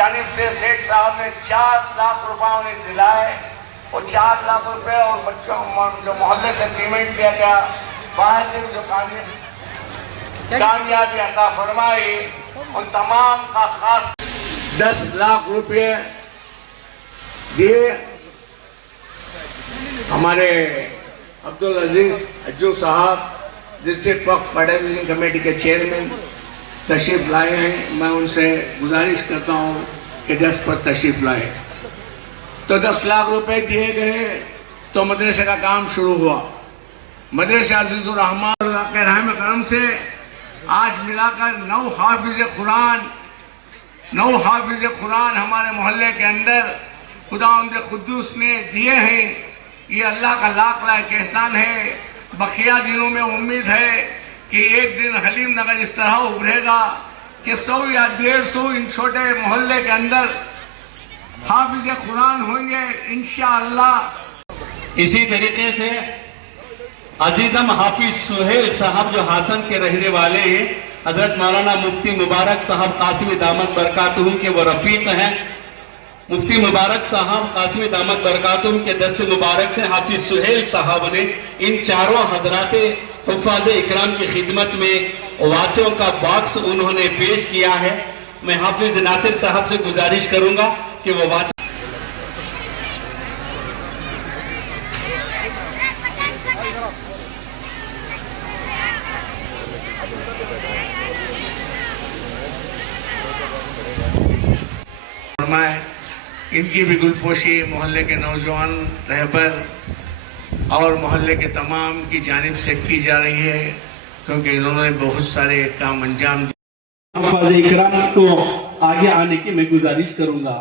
जानिब से सेठ साहब ने 4 लाख रुपए उन्हें दिलाए। और 4 लाख रुपए और बच्चों जो मोहल्ले से सीमेंट दिया गया, बाहर से जो कामयाबी अता फरमाई, उन तमाम का खास 10 लाख रुपए दिए। हमारे अब्दुल अजीज अज्जू साहब डिस्ट्रिक्ट वक्फ पार्टिसिपेशन कमेटी के चेयरमैन तशरीफ लाए हैं। मैं उनसे गुजारिश करता हूं कि 10 पर तशरीफ लाए। तो 10 लाख रुपए दिए गए तो मदरसे का काम शुरू हुआ। मदरसे अजीजुर रहमान के रहम करम से आज मिलाकर 9 हाफिज कुरान हमारे मोहल्ले के अंदर खुदावंद खुद्दूस ने दिए हैं। ये अल्लाह का लाख लाख एहसान है। बकिया दिनों में उम्मीद है कि एक दिन हलीम नगर इस तरह उभरेगा कि 100 या 150 इन छोटे मोहल्ले के अंदर हाफिज कुरान होंगे इंशाअल्लाह। इसी तरीके से अजीजम हाफिज सुहेल साहब जो हासन के रहने वाले हैं, हजरत मौलाना मुफ्ती मुबारक साहब कासिमी दामत बरकातुहुम के वो रफीक हैं। मुफ्ती मुबारक साहब कासिमी दामत बरकातुहुम के दस्त मुबारक से हाफिज सुहेल साहब ने इन चारों हजरात हुफ़ाज़ इकराम की खिदमत में वाचों का बॉक्स उन्होंने पेश किया है। मैं हाफिज नासिर साहब से गुजारिश करूंगा कि वो वाच इनकी भी गुलपोशी मोहल्ले के नौजवान रहबर और मोहल्ले के तमाम की जानिब से की जा रही है, क्योंकि इन्होंने बहुत सारे काम अंजाम दिए। हुफ़ाज़ इकराम को आगे आने की मैं गुजारिश करूंगा।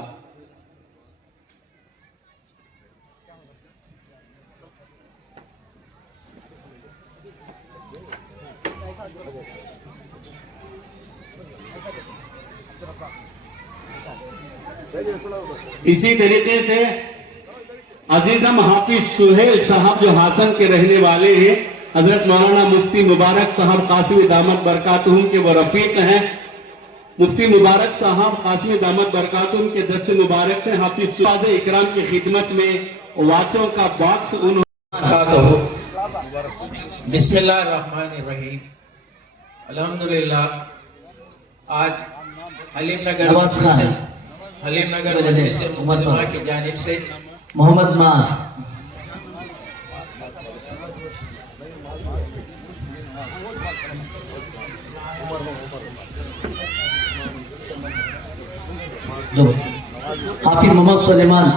इसी तरीके से अजीजम हाफिज सुहेल साहब जो हासन के रहने वाले हैं, हजरत मौलाना मुफ्ती मुबारक साहब कासिमी दामत बरकातुहुम के वो रफीक हैं। मुफ्ती मुबारक साहब कासिमी दामत बरकातुहुम के दस्त मुबारक से हाफिज हुफ़ाज़ इकराम की खिदमत में वाचों का बॉक्स उन्होंने। बिस्मिल्लाहिर्रहमानिर्रहीम। अल्हम्दुलिल्लाह आज हलीम नगर मजलिस उम्मा की जानिब से मोहम्मद मास जो हाफिज मोहम्मद सुलेमान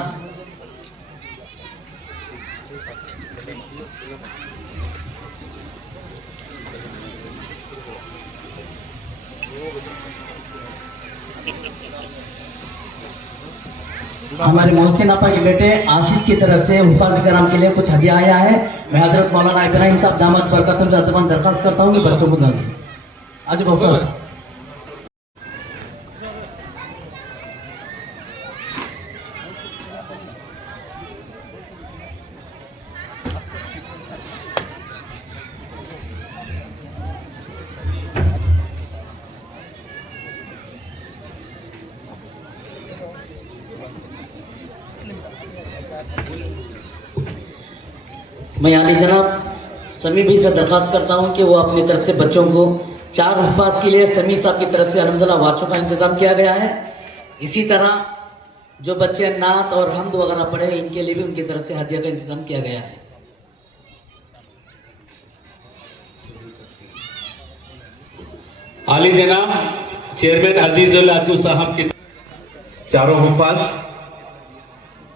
हमारे मोहसिन आपा के बेटे आसिफ की तरफ से हुफ़ाज़ इकराम के लिए कुछ हदिया आया है। मैं हजरत मौलाना इब्राहिम साहब दामत बरकतुहुम से अदबन दरख्वास्त करता हूँ कि बच्चों को दें। आज मुफ़ाज़ मैं आली जनाब समी भाई से दरख्वास्त करता हूं कि वो अपनी तरफ से बच्चों को 4 हुफ़ाज़ के लिए समी साहब की तरफ से अल्हम्दुलिल्लाह वाचों का इंतज़ाम किया गया है। इसी तरह जो बच्चे नात और हम्द वगैरह पढ़े इनके लिए भी उनकी तरफ से हदिया का इंतज़ाम किया गया है। आली जनाब चेयरमैन अजीजुल अज्जू साहब की चारों हुफ़ाज़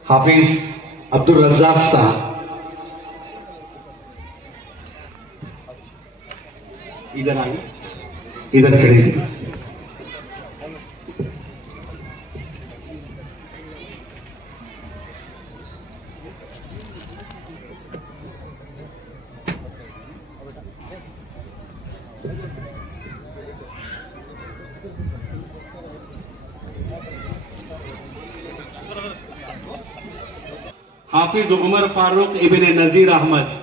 हाफिज अब्दुल रज़्ज़ाक साहब इधर आए, इधर खड़े थे। हाफिज उमर फारूक इब्न नजीर अहमद,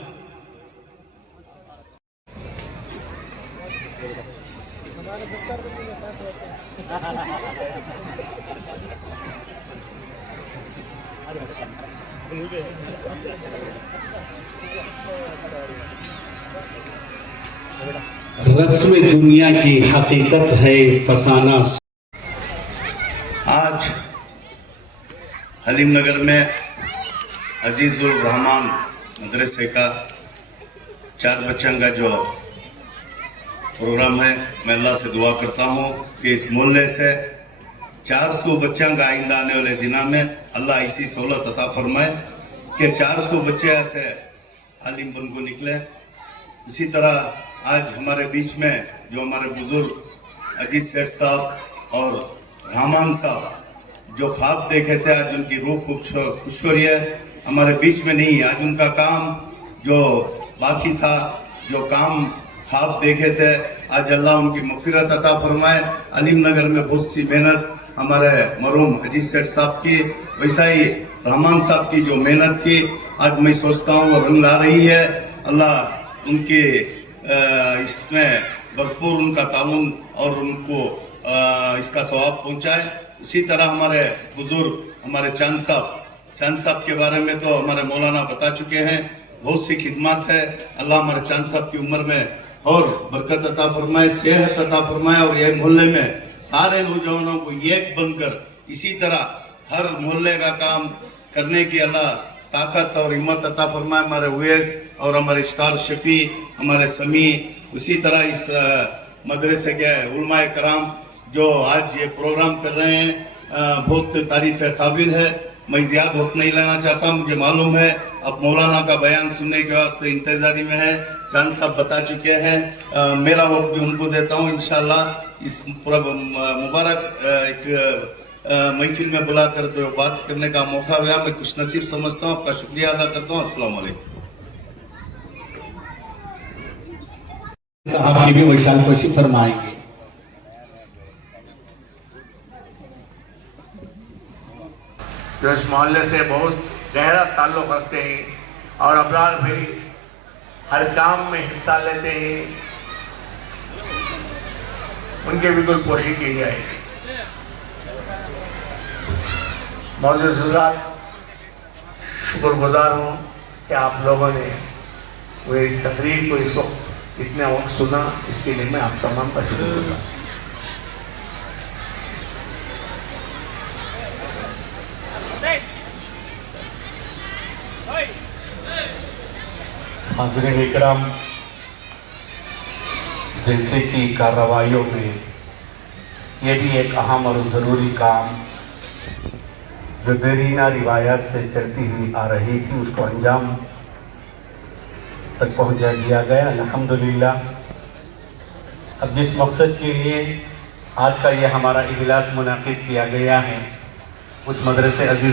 रस्म दुनिया की हकीकत है फसाना। आज हलीम नगर में अजीजुल रहमान मदरसे का 4 बच्चों का जो प्रोग्राम है, मैं अल्लाह से दुआ करता हूँ कि इस मोहल्ले से 400 बच्चों का आइंदा आने वाले दिनों में अल्लाह ऐसी सहूलत अता फरमाए कि 400 बच्चे ऐसे आलिम बन को निकले। इसी तरह आज हमारे बीच में जो हमारे बुजुर्ग अजीज सेठ साहब और रहमान साहब जो ख्वाब देखे थे, आज उनकी रूह खुश हो रही है। हमारे बीच में नहीं, आज उनका काम जो बाकी था, जो काम ख्वाब देखे थे, आज अल्लाह उनकी मग़फ़िरत अता फरमाए। अलीम नगर में बहुत सी मेहनत हमारे मरहूम अजीज सेठ साहब की, वैसा ही रहमान साहब की जो मेहनत थी, आज मैं सोचता हूँ वो रंग ला रही है। अल्लाह उनके इसमें भरपूर उनका ताउन और उनको इसका सवाब पहुँचाए। इसी तरह हमारे बुजुर्ग हमारे चांद साहब के बारे में तो हमारे मौलाना बता चुके हैं, बहुत सी खिदमत है। अल्लाह हमारे चांद साहब की उम्र में और बरकत अता फरमाए, सेहत अता फरमाए और ये मोहल्ले में सारे नौजवानों को एक बनकर इसी तरह हर मोहल्ले का काम करने की अल्लाह ताकत और हिम्मत अता फरमाए। हमारे उवैस और हमारे स्टार शफी, हमारे समी, उसी तरह इस मदरसे के उलमाए कराम जो आज ये प्रोग्राम कर रहे हैं, बहुत तारीफ़ काबिल है। मैं ज़्यादा वक्त नहीं लेना चाहता, मुझे मालूम है अब मौलाना का बयान सुनने के वास्ते इंतज़ारी में है। चांद साहब बता चुके हैं, मेरा वक्त भी उनको देता हूँ। इंशाल्लाह इस पूरा मुबारक एक महफिल में बुलाकर तो बात करने का मौका हुआ, मैं खुश नसीब समझता हूँ। आपका शुक्रिया अदा करता हूँ। अस्सलाम वालेकुम। साहब की भी वशाल खुशी फरमाएंगे। जो इस मोहल्ले से बहुत गहरा ताल्लुक़ रखते हैं और अबरार भी हर काम में हिस्सा लेते हैं, उनके भी कोई कोशिश की जाएगी। मौजूद हज़रात, शुक्रगुजार हूँ कि आप लोगों ने वो तकरीर को इस वक्त इतना वक्त सुना, इसके लिए मैं आप तमाम का शुक्रगुजार। हाज़रीन इकराम, जलसे की कार्रवाइयों में ये भी एक अहम और ज़रूरी काम जो देरीना रिवायत से चलती हुई आ रही थी, उसको अंजाम तक पहुंचा दिया गया अल्हम्दुलिल्लाह। अब जिस मकसद के लिए आज का ये हमारा इजलास मुनाकिद किया गया है, उस मदरसे अजीज